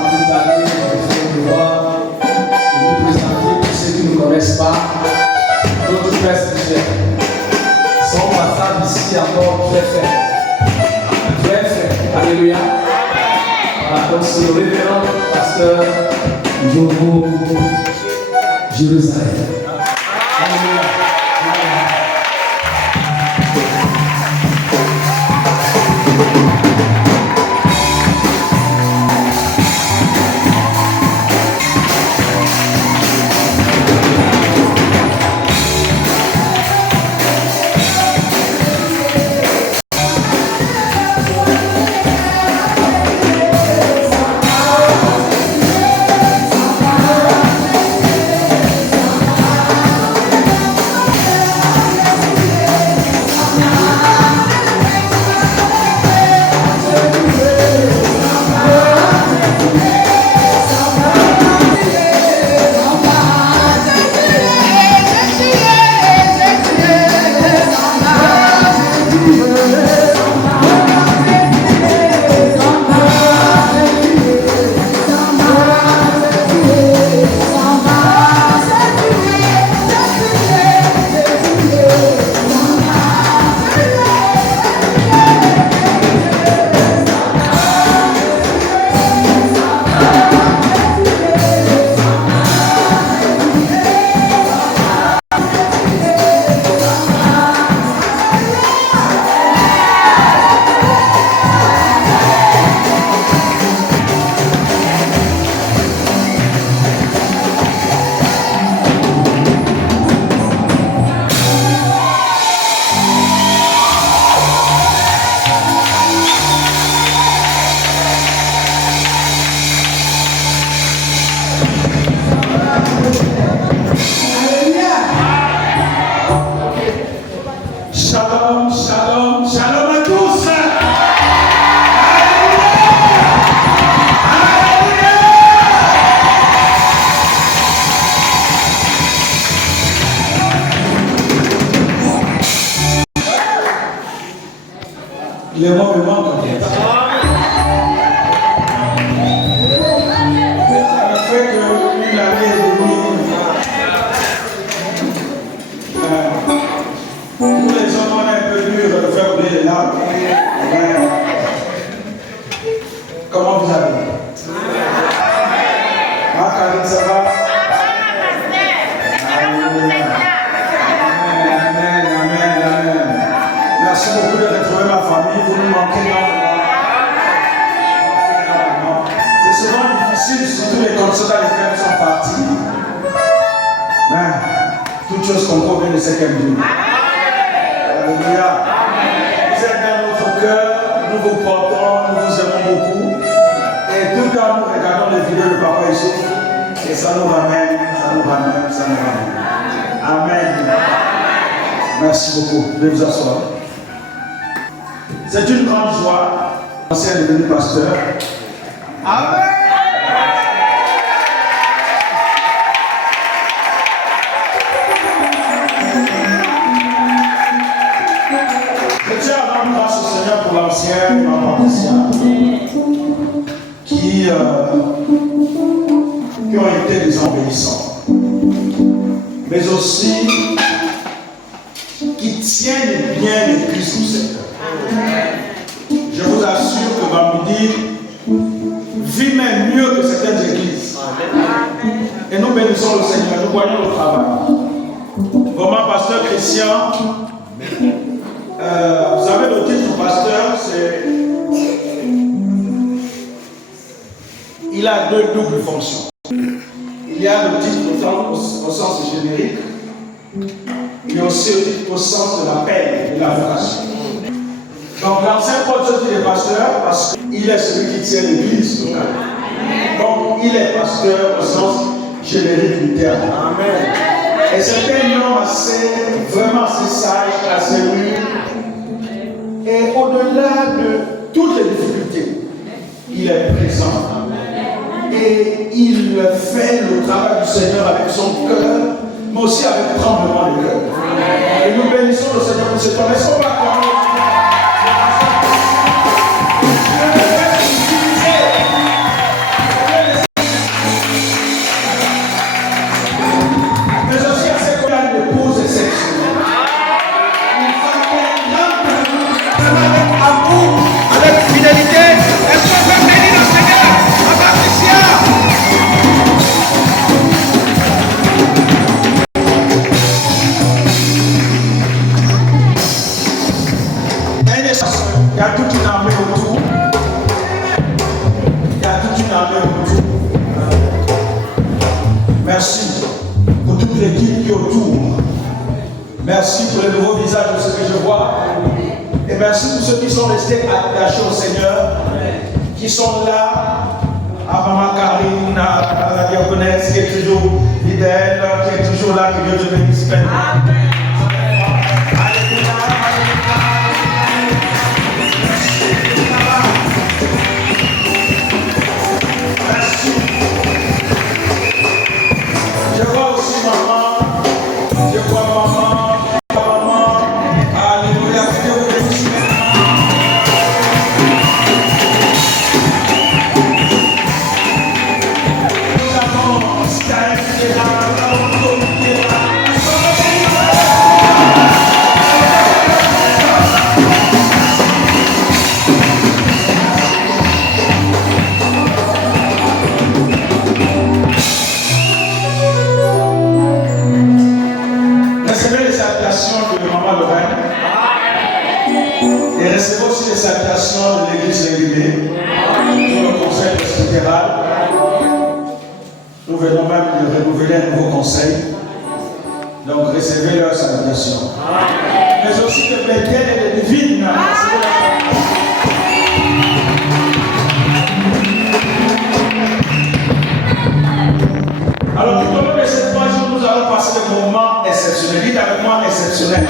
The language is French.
en toute année, je vais devoir vous présenter tous ceux qui ne connaissent pas notre Père Céleste. Son passage ici encore très faible. Très faible. Alléluia. Voilà, donc c'est le révérend pasteur Jogo Jérusalem. Alléluia. Les mots me manquent en fait. Ça fait qu'une année et demie, nous les hommes, on est un peu dur de faire oublier les larmes. Comment vous allez? Ah, Karine, ça va? Merci beaucoup de retrouver ma famille. Vous nous manquez énormément. C'est souvent difficile, surtout les conditions dans lesquelles nous sommes partis. Mais toute chose qu'on vient de ce qu'elle dit. Alléluia. Vous êtes dans notre cœur, nous vous portons, nous vous aimons beaucoup. Et tout quand nous regardons les vidéos de Papa Youssouf, et ça nous ramène, ça nous ramène, ça nous ramène. Amen. Merci beaucoup. Veuillez vous asseoir. C'est une grande joie, l'ancien est devenu pasteur. Amen. Je tiens à rendre grâce au Seigneur pour l'ancien et ma patricia qui ont été des obéissants, mais aussi qui tiennent bien l'Église du Seigneur. Je vous assure que Bambidi vit même mieux que certaines églises. Et nous bénissons le Seigneur, nous voyons le travail. Vraiment, pasteur Christian, vous savez, le titre pasteur, c'est. Il a deux doubles fonctions. Il y a le titre au sens générique, mais aussi au sens de l'appel, de la vocation. Donc l'ancien prophète il est pasteur parce qu'il est celui qui tient l'église locale. Donc il est pasteur au sens générique du terme. Amen. Et c'est un homme vraiment assez sage, assez mûr. Et au-delà de toutes les difficultés, il est présent. Et il fait le travail du Seigneur avec son cœur, mais aussi avec tremblement de cœur. Et nous bénissons le Seigneur pour ce temps. Est-ce qu'on va acclamer? Merci pour les nouveaux visages de ceux que je vois. Et merci pour ceux qui sont restés attachés au Seigneur, qui sont là, à Maman Karine, à la diaconesse, qui est toujours fidèle, qui est toujours là, que Dieu te bénisse. Amen. Merci. Je vois aussi maman, je vois maman. Alléluia, que Dieu vous bénisse. Nous avons Sky qui est là, Antoine qui est là. Recevez les salutations de Maman Lorraine. Et recevez aussi les salutations de l'Église régulière, pour le conseil presbytéral. Nous venons même de renouveler un nouveau conseil. Donc recevez leurs salutations. Mais aussi de Bethel et de Divine. Alors tout au long de ces 3 jours, nous allons passer des moments exceptionnels. Dites avec moi exceptionnel.